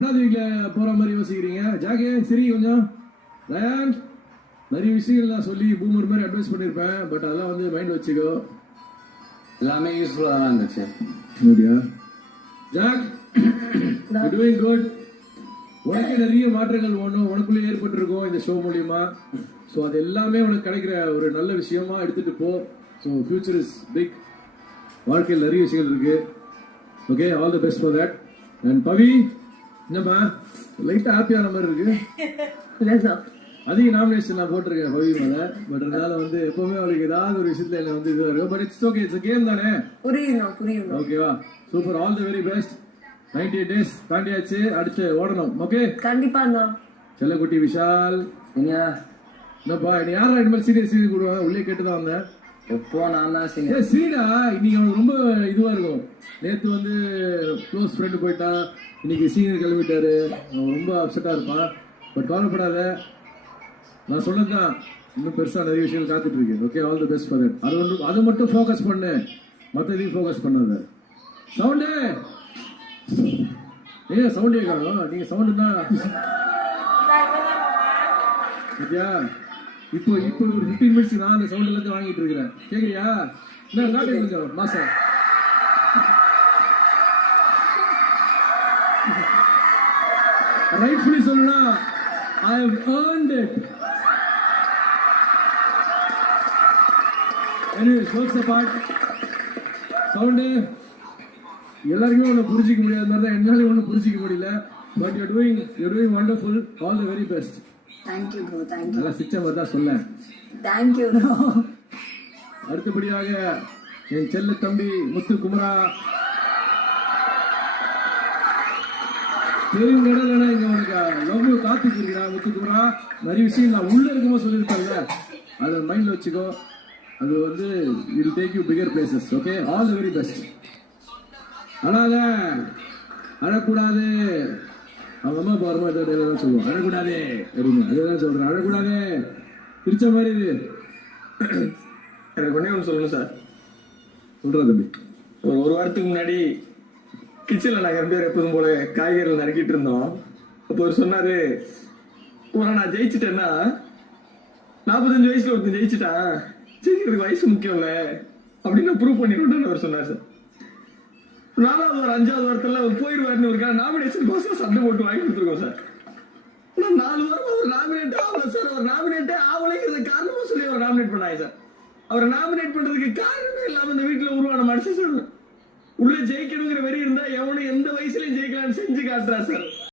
வீட்டுல போற மாதிரி யோசிக்கிறீங்க. ஜாக்கே சரி கொஞ்சம் லயன் நிறைய விஷயங்கள் நான் சொல்லி பூமர் மாதிரி அட்வைஸ் பண்ணியிருப்பேன். பட் அதெல்லாம் வந்து மைண்ட் வச்சுக்கோ. எல்லாமே யூஸ்ஃபுல்லாக தான் இருந்துச்சு. அப்படியா ஜாக்? Doing good. உனக்கு நிறைய மாற்றங்கள் ஒன்றும் உனக்குள்ளே ஏற்பட்டிருக்கும் இந்த ஷோ மூலியமா. ஸோ அது எல்லாமே உனக்கு கிடைக்கிற ஒரு நல்ல விஷயமா எடுத்துட்டு போ. So future is big. வாழ்க்கையில் நிறைய விஷயங்கள் இருக்கு. Okay, all the best for that. And Pavi என்னம்மா லைட்டாக ஹாப்பியான மாதிரி இருக்கு. அதிக நாமினேஷன் நான் போட்டிருக்கேன் பவி மேல. பட் இருந்தாலும் வந்து எப்பவுமே அவளுக்கு ஏதாவது ஒரு விஷயத்துல என்ன வந்து இதுவாக இருக்கும். But it's okay, it's game தானே. புரியும். ஓகேவா, super, all the very best. 98 days தாண்டியாச்சு, அடுத்து ஓடணும். ஓகே கண்டிப்பா. செல்லக்குட்டி விஷால் என்னப்பா நீ யாரா இனிமேல் சீரியஸ் கொடுவாங்க உள்ளே கேட்டுதான் வந்தேன். எப்போ நான் தான் சீடா இன்னைக்கு அவனுக்கு ரொம்ப இதுவா இருக்கும். நேத்து வந்து க்ளோஸ் ஃப்ரெண்டு போயிட்டான், இன்னைக்கு சீனியர் கிளம்பிட்டாரு. அவன் ரொம்ப அப்செட்டா இருப்பான். பட் கவலைப்படாத, நான் சொன்னதுதான் இன்னும் பெருசா நிறைய விஷயங்கள் காத்துட்டு இருக்கு. Okay, all the best for that. அது மட்டும் ஃபோக்கஸ் பண்ணு, மற்ற இதையும் ஃபோக்கஸ் பண்ணாத. சவுண்டு ஏ சவுண்ட் கேட்காங்க. நீங்க சவுண்டு தான் இப்போ ஒரு 15 minutes நான் அந்த சவுண்ட்ல இருந்து வாங்கிட்டு இருக்கிறேன். கேக்குறியா? என்ன காட்டு கொஞ்சம் மாசம் rightfully சொல்லனா I have earned it. Anyway, jokes apart, sound எல்லாருக்குமே ஒன்று புரிஞ்சிக்க முடியாத மாதிரி தான் என்னாலே ஒன்றும் புரிஞ்சிக்க முடியல. But you're doing wonderful. All the very best. Thank you bro, thank you. நல்லா சிச்ச மாதிரி தான் சொல்லேன். Thank you bro. அடுத்தபடியாக என் செல்ல தம்பி முத்து குமரா. பெருங்கடல் இங்க உனக்கு லவ் காத்துட்டு இருக்கிறா முத்து குமரா. நிறைய விஷயம் நான் உள்ள இருக்கும்போது சொல்லியிருப்பாங்க, அதை மைண்ட்ல வச்சுக்கோ. அது வந்து will take you bigger places. Okay, all the very best. அழாத, அழக்கூடாது. அவங்க அம்மா பாருமா தான் சொல்லுவோம், அழக்கூடாது அப்படின்னு. அதுதான் சொல்றேன், அழக்கூடாது. பிரிச்ச மாதிரி இது. எனக்கு ஒன்னே ஒன்று சொல்லணும் சார். சொல்றா தம்பி. ஒரு வாரத்துக்கு முன்னாடி கிச்சனில் நாங்கள் 2 பேர் எப்போதும் போல காய்கறிகள் நறுக்கிட்டு இருந்தோம். அப்போ அவர் சொன்னாரு, நான் ஜெயிச்சிட்டேன்னா 45 வயசுல ஒருத்தன் ஜெயிச்சிட்டான், ஜெயிக்கிறதுக்கு வயசு முக்கியம் இல்லை அப்படின்னு ப்ரூவ் பண்ணிடுவேன் அவர் சொன்னார் சார். 4வது ஒரு 5வது வாரத்தில் அவர் போயிடுவாருன்னு ஒரு நாமினேஷன் கோசம் சண்டை போட்டு வாங்கி கொடுத்துருக்கோம் சார். 4 வாரம் அவர் நாமினேட் ஆகல சார். அவர் நாமினேட்டே ஆகலைங்கிறத காரணமா சொல்லி அவர் நாமினேட் பண்ணாங்க சார். அவரை நாமினேட் பண்றதுக்கு காரணமே இல்லாம இந்த வீட்டுல உருவான மனுஷன் சார். உள்ள ஜெயிக்கணுங்கிற வெறி இருந்தா எவனும் எந்த வயசுலயும் ஜெயிக்கலாம்னு செஞ்சு காட்டுறா சார்.